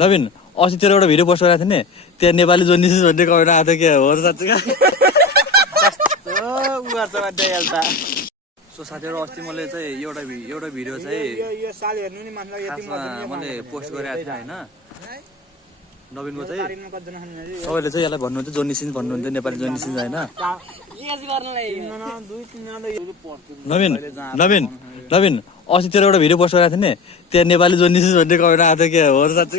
नवीन अस्ति तेरो एउटा भिडियो पोस्ट गरेको थिएँ नि त्यहाँ नेपाली जोनिसिस भन्ने कमेन्ट आएको थियो के हो र साँच्चै सो साथीहरु अस्ति मैले चाहिँ एउटा भिडियो चाहिँ मैले पोस्ट गरेको थिएँ हैन नवीनको चाहिँ सबैले चाहिँ यसलाई भन्नुहुन्छ जोनिसिस भन्नुहुन्छ नेपाली जोनिसिस हैन नवीन नवीन नवीन अस्ति तेरो एउटा भिडियो पोस्ट गरेको थिएँ नि त्यहाँ नेपाली जोनिसिस भन्ने कमेन्ट आएको थियो के हो र साँच्चै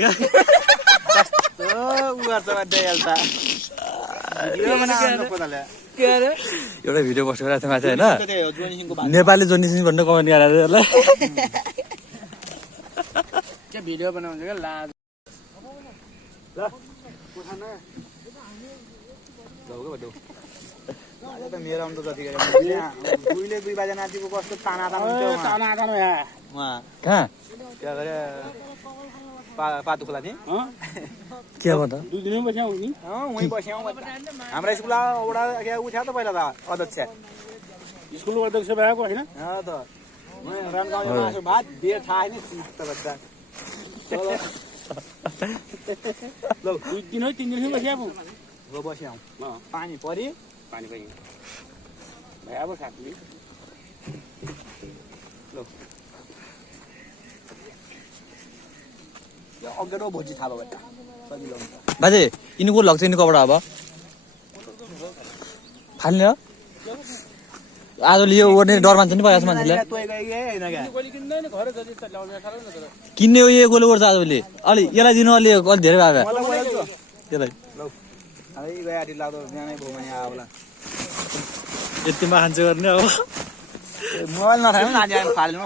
एउटा भिडियो पोस्ट गरेको थिएँ माथि होइन नेपाली जोनिसिस भन्ने कमेन्ट गरेको थियो यसलाई भिडियो बनाउँछ क्या लाज मेरो अन्त जति दुईले 2 बजे नातिको कस्तो ताना कहाँ क्या गरे पातु खोला नि के हो त 2 दिन बस्या हो नि वही बस्या हाम्रो स्कुल एउटा के उठ्या त पहिला त अध्यक्ष स्कुल अध्यक्ष भएको हैन त रामगाउँमा मासु भात बियर खाए नि त बच्चा ल 2 दिन हो 3 दिन बस्या हो गो बस्या पानी परि भए अब साथी ल यो अगाडो भोजी थाहा भयो सजिलो हुन्छ बाजे यिनीको लग्छ यिनी कपडा अब फाल्ने हो आजले यो ओर्ने डर मान्छ नि भइहाल्छ मान्छेले किन्ने हो यो गोले ओर्छ आजले अलि यसलाई दिनु अलि धेरै भए त्यसलाई यतिमा खान्छ गर्ने अब मोबाइल नथाल्नु नानी फाल्नु